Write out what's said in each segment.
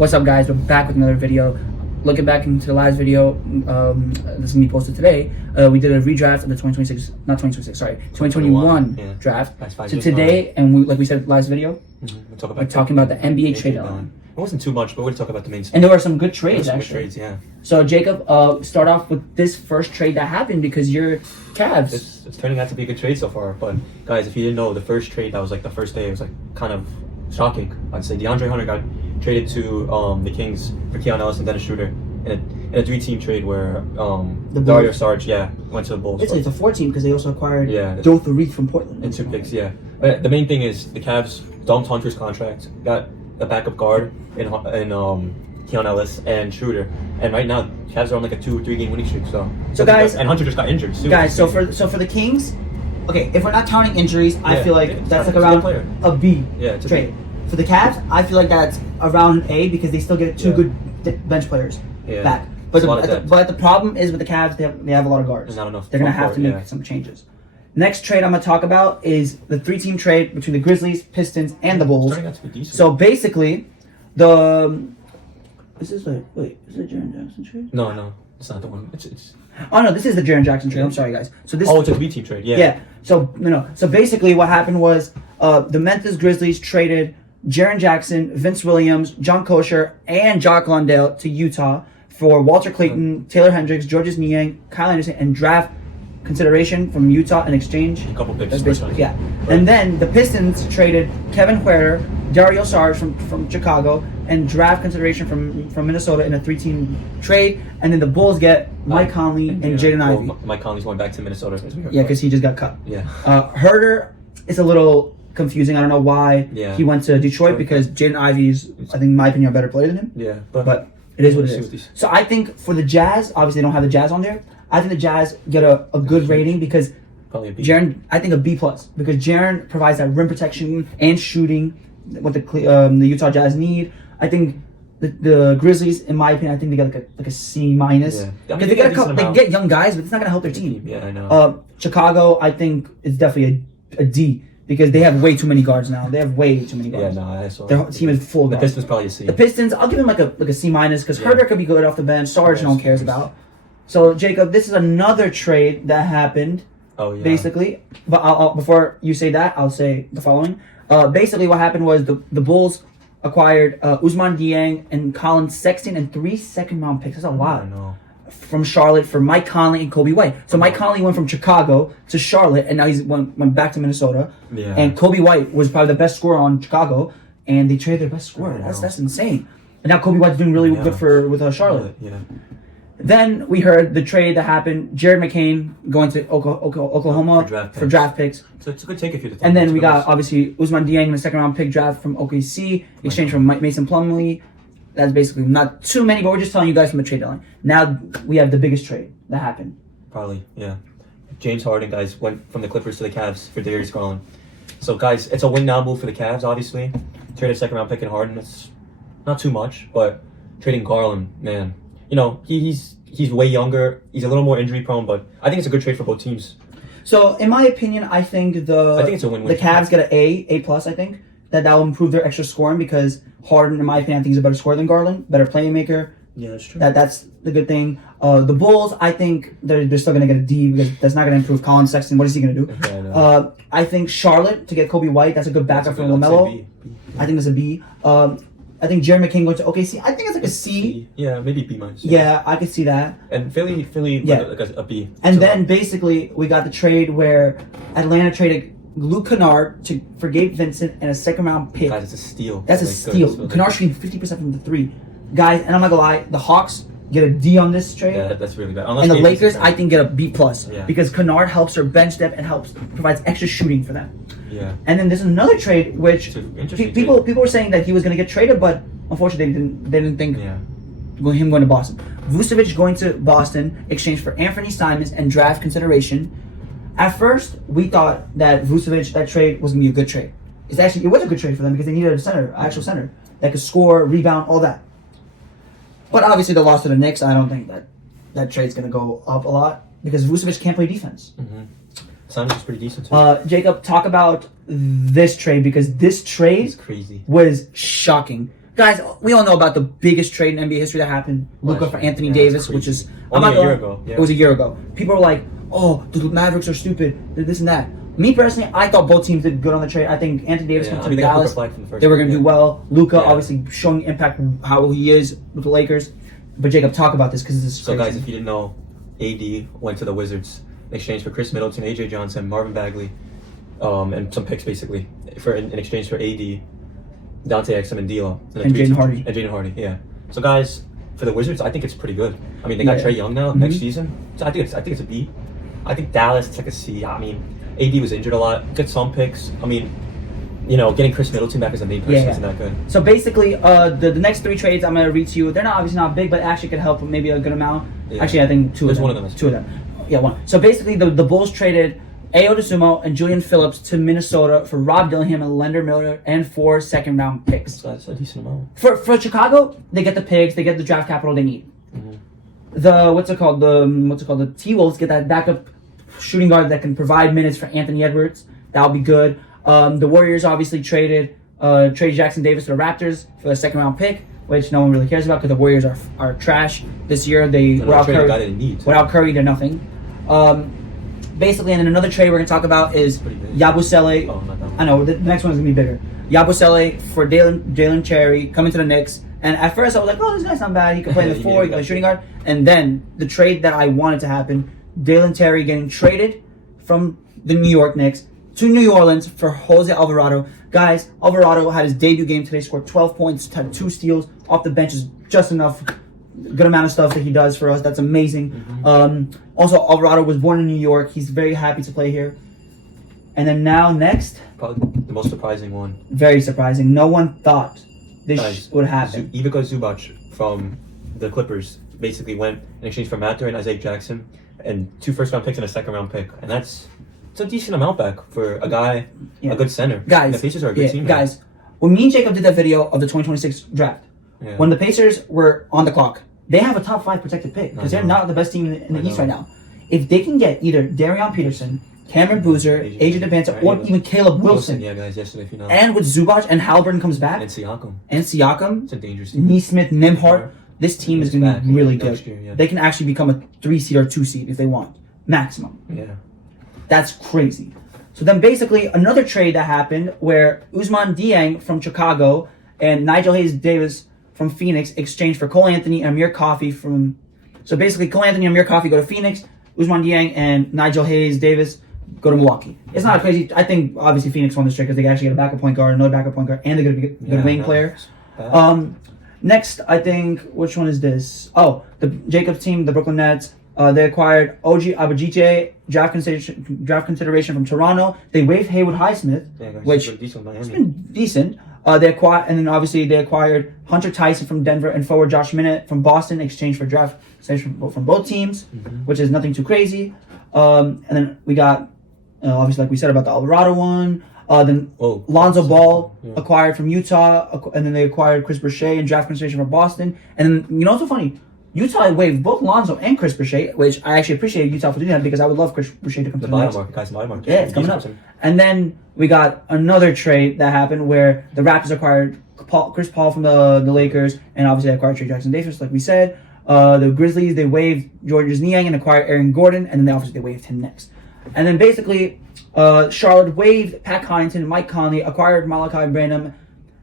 What's up, guys? We're back with another video. Looking back into the last video, this is me posted today. We did a redraft of the 2021 draft. So today, and like we said last video, we're talking about the NBA trade deadline. It wasn't too much, but we'll talk about the main stuff. And there were some good trades, actually. Good trades, yeah. So Jacob, start off with this first trade that happened because you're Cavs. It's turning out to be a good trade so far. But guys, if you didn't know, the first trade that was like the first day, it was like kind of shocking. I'd say DeAndre Hunter got traded to the Kings for Keon Ellis and Dennis Schroeder in a 3-team trade where Dario Saric went to the Bulls. It's a 4-team because they also acquired Joe Thorith from Portland. And 2 picks, yeah. But the main thing is the Cavs dumped Hunter's contract, got a backup guard in Keon Ellis and Schroeder, and right now Cavs are on like a 2-3 game winning streak. So guys, and Hunter just got injured too. Guys, so for the Kings, okay, if we're not counting injuries, I feel like that's like a around a B trade. For the Cavs, I feel like that's around A because they still get 2 good bench players back. But the problem is with the Cavs, they have a lot of guards. Not enough. They're gonna have to make some changes. Next trade I'm gonna talk about is the 3-team trade between the Grizzlies, Pistons, and the Bulls. So basically, is it the Jaren Jackson trade? No, it's not the one. It's. Oh no, this is the Jaren Jackson trade. I'm sorry, guys. So this. Oh, it's a 3-team trade. Yeah. Yeah. So no. So basically, what happened was the Memphis Grizzlies traded Jaren Jackson, Vince Williams, John Kosher, and Jock Landale to Utah for Walter Clayton, Taylor Hendricks, Georges Niang, Kyle Anderson, and draft consideration from Utah in exchange. A couple picks. Yeah. Right. And then the Pistons traded Kevin Huerter, Dario Saric from Chicago, and draft consideration from Minnesota in a 3-team trade. And then the Bulls get Mike Conley and Jaden Ivey. Mike Conley's going back to Minnesota. Yeah, because he just got cut. Yeah. Herter is a little confusing. I don't know why he went to Detroit because Jaden Ivey is, I think, in my opinion, a better player than him. Yeah. But it is what it is. So I think for the Jazz, obviously they don't have the Jazz on there. I think the Jazz get a good rating because probably a B. Jaren, I think a B+ because Jaren provides that rim protection and shooting what the Utah Jazz need. I think the Grizzlies, in my opinion, I think they get like a C-. Yeah. Because they get young guys, but it's not gonna help their team. Yeah, I know. Chicago, I think is definitely a D because they have way too many guards now. They have way too many guards. Yeah, no, I saw their team is full of guards. The Pistons probably a C. The Pistons, I'll give them like a C- because Herter could be good off the bench. Sarge, no one cares about. So Jacob, this is another trade that happened. Oh yeah. Basically, but I'll before you say that, I'll say the following. Basically, what happened was the Bulls acquired Ousmane Dieng and Colin Sexton and 3 second-round picks. That's a lot. I know. From Charlotte for Mike Conley and Kobe White. So Mike Conley went from Chicago to Charlotte, and now he's went back to Minnesota. Yeah. And Kobe White was probably the best scorer on Chicago, and they traded their best scorer. That's insane. And now Kobe White's doing really good with Charlotte. Yeah. Then we heard the trade that happened. Jared McCain going to Oklahoma for draft picks. So it's a good take if you're the And then we got obviously Ousmane Dieng in the 2nd-round pick draft from OKC, exchange from Mason Plumlee. That's basically not too many, but we're just telling you guys from the trade deadline. Now we have the biggest trade that happened. Probably, yeah. James Harden, guys, went from the Clippers to the Cavs for Darius Garland. So, guys, it's a win-now move for the Cavs, obviously. Traded 2nd-round pick in Harden. It's not too much, but trading Garland, man. You know, he's way younger. He's a little more injury-prone, but I think it's a good trade for both teams. So, in my opinion, I think it's a win-win. The Cavs get an A+, I think. That will improve their extra scoring because Harden, in my opinion, I think he's a better scorer than Garland, better playmaker. Yeah, that's true. That's the good thing. The Bulls, I think they're still gonna get a D because that's not gonna improve Colin Sexton. What is he gonna do? Yeah, I think Charlotte to get Kobe White. That's a good backup for LaMelo. I think it's a B. I think Jared McCain going to OKC. I think it's like a C. Yeah, maybe B-. Yeah, I could see that. And Philly, like a B. And then basically we got the trade where Atlanta traded Luke Kennard for Gabe Vincent and a 2nd-round pick. Guys, it's a steal. That's a steal. Kennard shooting 50% from the 3. Guys, and I'm not gonna lie, the Hawks get a D on this trade. Yeah, that's really bad. And the Lakers, I think, get a B+ Yeah. because Kennard helps their bench depth and provides extra shooting for them. Yeah. And then there's another trade which people were saying that he was gonna get traded, but unfortunately they didn't think him going to Boston. Vucevic going to Boston, exchange for Anthony Simons and draft consideration. At first, we thought that Vucevic, that trade was gonna be a good trade. It was a good trade for them because they needed actual center that could score, rebound, all that. But obviously, the loss to the Knicks, I don't think that trade's gonna go up a lot because Vucevic can't play defense. Mm-hmm. Simons is pretty decent too. Jacob, talk about this trade because this trade crazy. was shocking. Guys, we all know about the biggest trade in NBA history that happened. Luka for Anthony Davis, which is only a year ago. Yeah. It was a year ago. People were like, "Oh, the Mavericks are stupid. They're this and that." Me personally, I thought both teams did good on the trade. I think Anthony Davis went to Dallas. They were going to do well. Luka obviously showing impact how he is with the Lakers. But Jacob, talk about this because this is crazy. So guys, if you didn't know, AD went to the Wizards in exchange for Chris Middleton, AJ Johnson, Marvin Bagley, and some picks basically in exchange for AD, Dante Exum, and D'Lo, and Jaden Hardy. And Jaden Hardy, yeah. So guys, for the Wizards, I think it's pretty good. I mean, they got Trae Young now next season, so I think it's a B. I think Dallas, it's like a C. I mean, AD was injured a lot. Get some picks. I mean, getting Chris Middleton back as a main person isn't that good. So basically, the next 3 trades I'm gonna read to you. They're obviously not big, but actually could help maybe a good amount. Yeah. Actually, I think two of them. Two of them. Yeah, one. So basically, the Bulls traded Ayo Dosunmu and Julian Phillips to Minnesota for Rob Dillingham and Leonard Miller and 4 second-round picks. That's a decent amount. For Chicago, they get the picks, they get the draft capital they need. Mm-hmm. The T-Wolves get that backup shooting guard that can provide minutes for Anthony Edwards. That'll be good. The Warriors obviously traded Jackson Davis to the Raptors for the second-round pick, which no one really cares about because the Warriors are trash this year. Without Curry, they're nothing. Basically, and then another trade we're going to talk about is Yabusele. Oh, not that one. I know, the next one is going to be bigger. Yabusele for Jalen Cherry coming to the Knicks. And at first I was like, oh, this guy's not bad. He can play in the 4, he can play shooting guard. And then the trade that I wanted to happen, Jalen Cherry getting traded from the New York Knicks to New Orleans for Jose Alvarado. Guys, Alvarado had his debut game today, scored 12 points, had 2 steals. Off the bench is just enough. Good amount of stuff that he does for us. That's amazing. Mm-hmm. Also, Alvarado was born in New York. He's very happy to play here. And then now next, probably the most surprising one. Very surprising. No one thought this would happen. Ivica Zubac from the Clippers basically went in exchange for Matt Duran, Isaiah Jackson, and 2 first-round picks and a second-round pick, and it's a decent amount back for a guy, a good center. Guys, and the Pacers are a good team. Guys, when me and Jacob did that video of the 2026 draft, when the Pacers were on the clock, they have a top 5 protected pick because they're not the best team in the East right now. If they can get either Darion Peterson, Cameron Boozer, AJ DeBanter, or even Caleb Wilson. Yeah, guys, yesterday, if you know. And with Zubac and Halliburton comes back. And Siakam. It's a dangerous team. Neesmith, Nembhard. This team is going to be really good. Year, They can actually become a 3 seed or 2 seed if they want. Maximum. Yeah. That's crazy. So then basically another trade that happened where Ousmane Dieng from Chicago and Nigel Hayes-Davis from Phoenix exchanged for Cole Anthony and Amir Coffey from... So basically Cole Anthony and Amir Coffey go to Phoenix. Ousmane Dieng and Nigel Hayes-Davis go to Milwaukee. It's not crazy. I think obviously Phoenix won this trade because they actually get a backup point guard, another backup point guard, and they're going to be a good wing player. Next, I think, which one is this? Oh, the Jacobs team, the Brooklyn Nets. They acquired OG Abajiche, draft consideration from Toronto. They waived Haywood Highsmith, which has been decent. They acquired, and then obviously they acquired Hunter Tyson from Denver and forward Josh Minott from Boston in exchange for draft from both teams, which is nothing too crazy. And then we got, obviously, like we said about the Alvarado one. Then Lonzo Ball acquired from Utah, and then they acquired Chris Boucher and draft consideration from Boston. And then, what's so funny? Utah waived both Lonzo and Chris Boucher, which I actually appreciate Utah for doing that because I would love Chris Boucher to come to the Knicks. Yeah, it's coming up. And then we got another trade that happened where the Raptors acquired Chris Paul from the Lakers, and obviously acquired Trey Jackson Davis, like we said. The Grizzlies, they waived Georges Niang and acquired Aaron Gordon, and then they waived him next. And then basically, Charlotte waived Pat Connaughton, Mike Conley, acquired Malachi Branham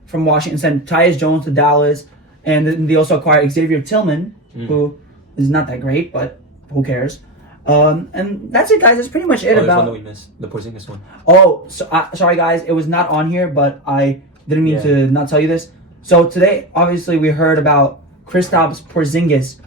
from Washington, sent Tyus Jones to Dallas, and then they also acquired Xavier Tillman, who is not that great, but who cares? And that's it, guys. That's pretty much it. There's one that we missed, the Porzingis one. Oh, so, sorry, guys. It was not on here, but I didn't mean to not tell you this. So today, obviously, we heard about Kristaps Porzingis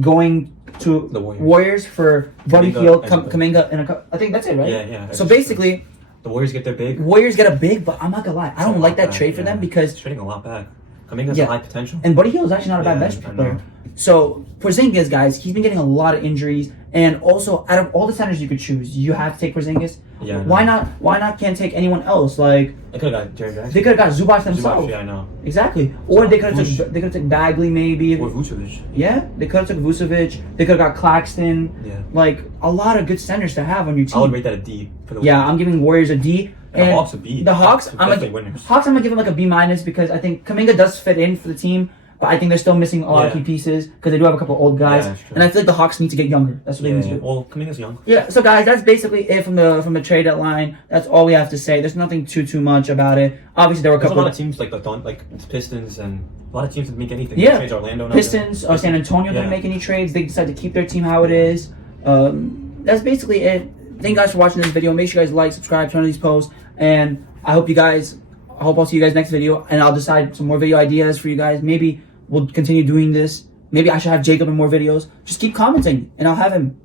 going to the Warriors for Buddy Hield, Kuminga, and I think that's it, right? Yeah. So basically, the Warriors get their big. Warriors get a big, but I'm not gonna lie, I don't like that trade for them because it's trading a lot back. Kuminga's a high potential, and Buddy Hield is actually not a bad bench player. So Porzingis, guys, he's been getting a lot of injuries, and also out of all the centers you could choose, you have to take Porzingis. Yeah. Why not? Can't take anyone else? Like they could have got Jared Jackson. They could have got Zubac themselves. Yeah, I know. Exactly. Or they could have took Bagley maybe. Or Vucevic. Yeah, they could have took Vucevic. They could have got Claxton. Yeah. Like a lot of good centers to have on your team. I would rate that a D for the Warriors. Yeah, I'm giving Warriors a D. And the Hawks a B. The Hawks, I'm definitely winners. gonna give them like a B minus because I think Kuminga does fit in for the team, but I think they're still missing a lot of key pieces because they do have a couple old guys, and I feel like the Hawks need to get younger. That's what they need to do. Well, Kuminga's young. Yeah. So guys, that's basically it from the trade deadline. That's all we have to say. There's nothing too much about it. Obviously, there were a There's couple a lot of teams like the Pistons and a lot of teams didn't make anything. Yeah. Trades Orlando. Pistons, San Antonio didn't make any trades. They decided to keep their team how it is. That's basically it. Thank you guys for watching this video. Make sure you guys like, subscribe, turn on these posts, and I hope I'll see you guys next video, and I'll decide some more video ideas for you guys. Maybe we'll continue doing this. Maybe I should have Jacob in more videos. Just keep commenting, and I'll have him.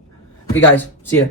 Okay, guys. See ya.